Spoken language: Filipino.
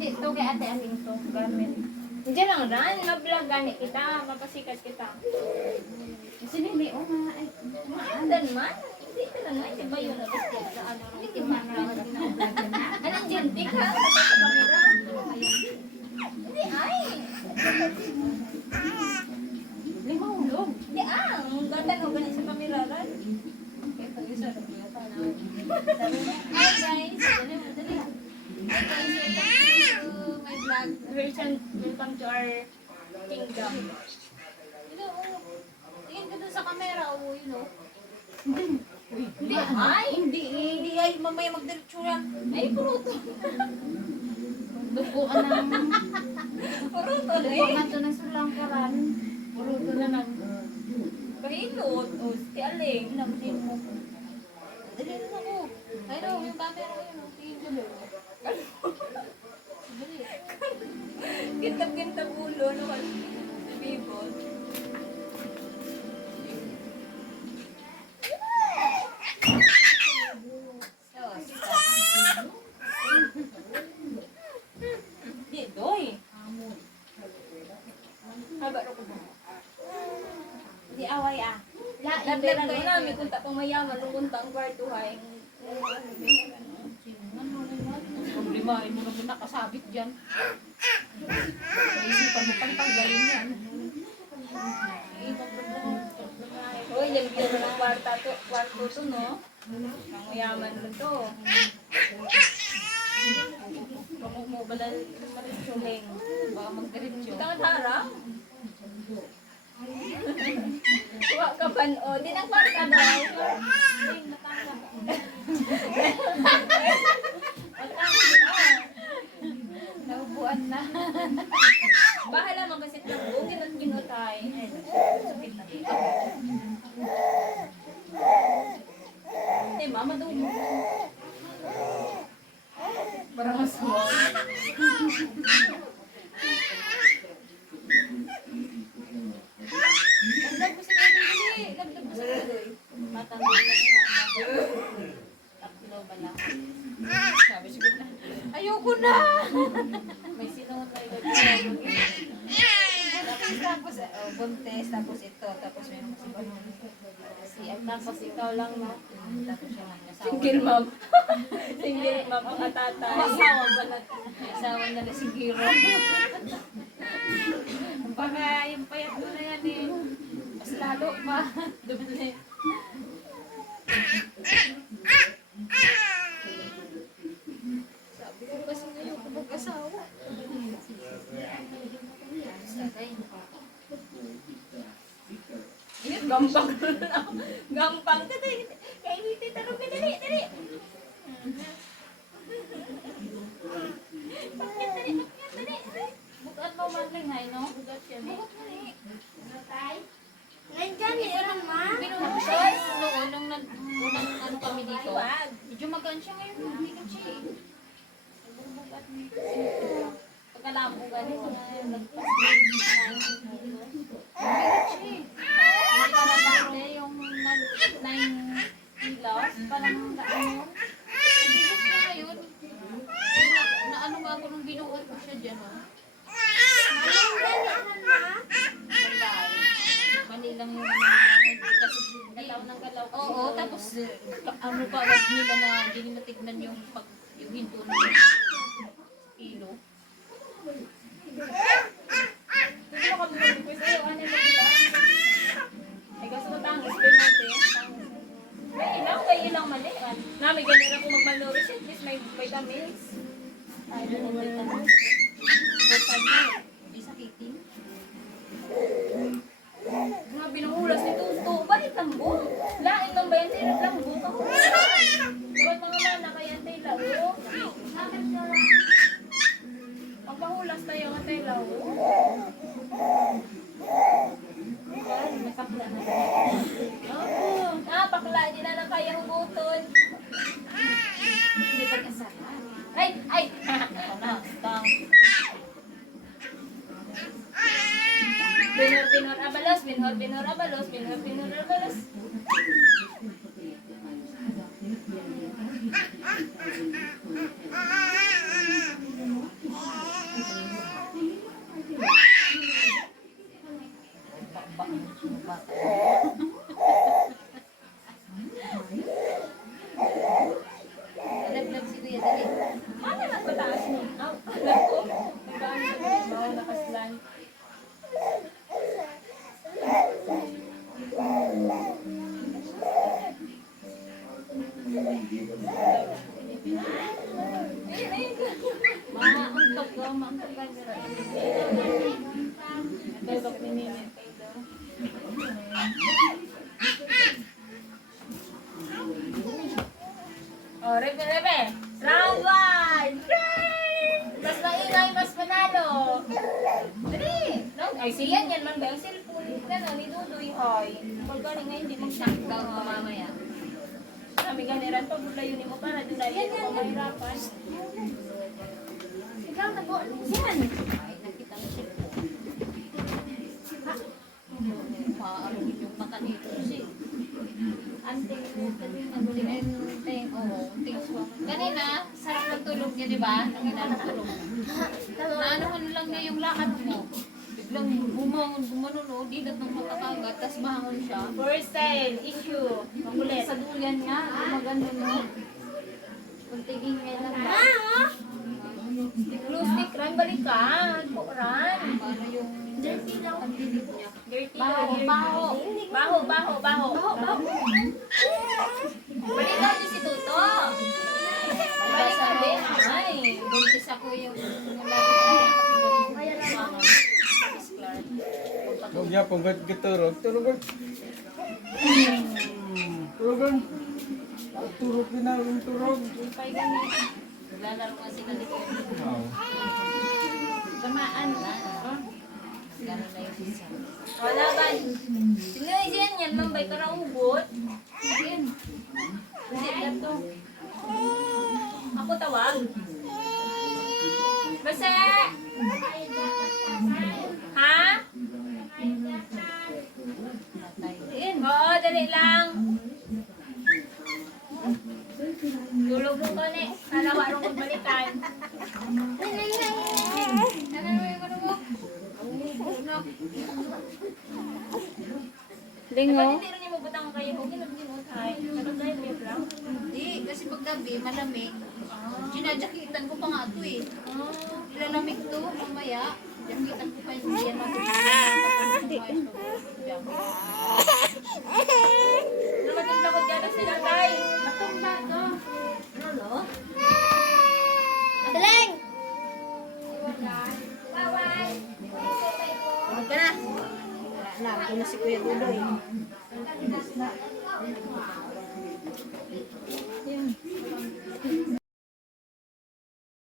Hindi, ito kay ate aling to. Gamit. Diyan lang ran, ma-vlog gani kita, mapasikat kita. Sinili, o nga. Ay, Andan man, hindi ka lang nga, di ba yun? Sa ano, hindi man raw na-vlog na. anong dyan, di ka, sa kamera. Hindi ay. Limahulog. Hindi ang ganda ng ganun sa kamera ran. Kaya pag-isa na po yata na. Hi guys, dali mo, dali. Hi guys, welcome to my vlog. Welcome to our kingdom. You know, tingin ka dun sa camera, oh, you know. Hindi, ay, hindi ay, mamaya magdiretso yan. Ay, puruto. Duguan ng... Puruto na Duguan eh. nga ito ng sulangkaran. Puruto na ng... Kahilot, o, si Aling, namin mo. Dali na ako. Ayun, yung camera yun, tingin ka doon. Dali. Gintab-gintab ulo, ano ka? Bibot. Di, doy. Haba ro ko ba? Di away ah. Lagyan ko namin kung tapang mayaman, nung kunta ang kwarto hay. Problema, ay mo naman nakasabit dyan. Isipan mo pang tanggalin yan. Uy, lamigyan mo ng kwarto to, no? Ang mayaman mo to. Baka mo balal maritsuling. Baka magdiretso. Ito ang harang. Kuha ka pa, o. Di nang kwarta daw. Naubuan na. Bahala mo kasi lang bungin at ginutay. Eh, mama daw mo. Parang masama. Lagdag mo sa kayo, dali. Lagdag mo sa kayo. Matanggal na nga. Tatlo ba lang? Sabi siguro na. Ayoko na! May sinuot na ilagay. Tapos, buntes, tapos ito, tapos may mga si Tapos ikaw lang, no? tapos yung mga asawa. Single mom. Single mom ang atatay. Asawa ba na? May asawa na rin si Giro. Baka yung payat mo na yan eh. Mas lalo pa. Doble. Sabi ko kasi ngayon ko mag-asawa. Sagay. Gampang na. Gampang. Kainitin, tarong ka. Dali, dali. Bakit, dali, bakit, dali. Bukat mo man lang hay, no? Bugat siya, ne? Nandyan eh, ano ma? Binuhusan noon nung unang ano kami dito. Iwag. Medyo magaan siya ngayon. Hindi siya eh. Bugat pagkalabo gani mga nagpas. Hindi para dati yung 9 kilos, parang ano. Hindi siya ngayon. Na ano nga ako nung binuot ko siya dyan, oh. Manilang yung kasi Galaw ng galaw. oo, tapos ano pa, wag nila na hindi nila tignan yung pag yung hinto ng kilo. Hindi mo kami mag-request sa'yo. Ano yung bilang? Ay, gusto mo tangis. May monte. May ilang mali. May ganira kung mag-malnourished. At least may vitamins. Ay, ano yung vitamins? Bukan na. Hindi sakitin. Mga binuhulas nito. Gusto ba? Itambong. Lain ng bayan tayo. Naglambong ako. Dapat mga mana kaya tayo lao. Magpahulas tayo nga tayo lao. Nakapla na. Pakla. Hindi na lang kaya huguton. Hindi pag-asahan. Ay! Ay! Ako na, tang. Binor abalos, binor abalos, binor abalos. kuya, dali. Ano mas mataas ni? Aw, alam ko. Nagkamit ko yung mga nakaslan. Mga untok ko, mga untok ka. Natulog ni Nini. Oh, Rebe, Rebe! Round 1! Mas maingay, mas manalo! Dali! Round, ay, siyan yan man ba? Ang cellphone ni Dudoy, hoy. Pag galing nga, hindi mag-knockdown Down ka ka mamaya. Sabi ganiran pa, bulayo ni mo para doon na yan ang mahirapan. Ikaw, nabuan mo yan. Ay, nakita mo siya po. Maaaring yung mata nito kasi. Anting, Ting, oo, ting ko. Kanina, sarap ng tulog niya, di ba? Nang inanong Naanuhan lang niya yung lakad mo. Biglang bumangon, di dat ng mata kagad, tapos mahangon siya. first time, issue. Makulit. Sa duyan niya, maganda mo. Kuntigin niya lang ba? Glue stick, ran, balikan. Ran. Paano yung pandinig niya? Dirty. Baho, baho. Baho, baho, baho. Balikan niyo si Tuto. Balikan din. Ay. Buntis ako yung Huwag niya pong gaturog. Turugan. Turugan. Turog din na yung turog. Pay gani. Naglalaro nga sila dito. Wow. Gamaan na. Gano'n na yung isa. Wala ba? Tingnan dyan yan, mambay ka na ubot. Ayun. Hindi lang to. Ako tawag. Basta! Ha? Ayun. Oo, dali lang. Tulog mo ko ni. Sana warong magbalikan. Ano mo yung ano mo? Bunak. Lingo? Ba't hindi rin niya mabutang kayo? Huwag niyo mag-ginot, hay. Ano tayo, may lang? Hindi, kasi paggabi, malamig. Sinadyakitan ko pa nga ito eh. Ilalamig to, mamaya. Jakitan ko pa yung yan. Lumating-lakot yan na sila, tay. Natumba to. Ano, no? Madaling! Tulog ka na. Wala na, ako na si Kuya Dudoy.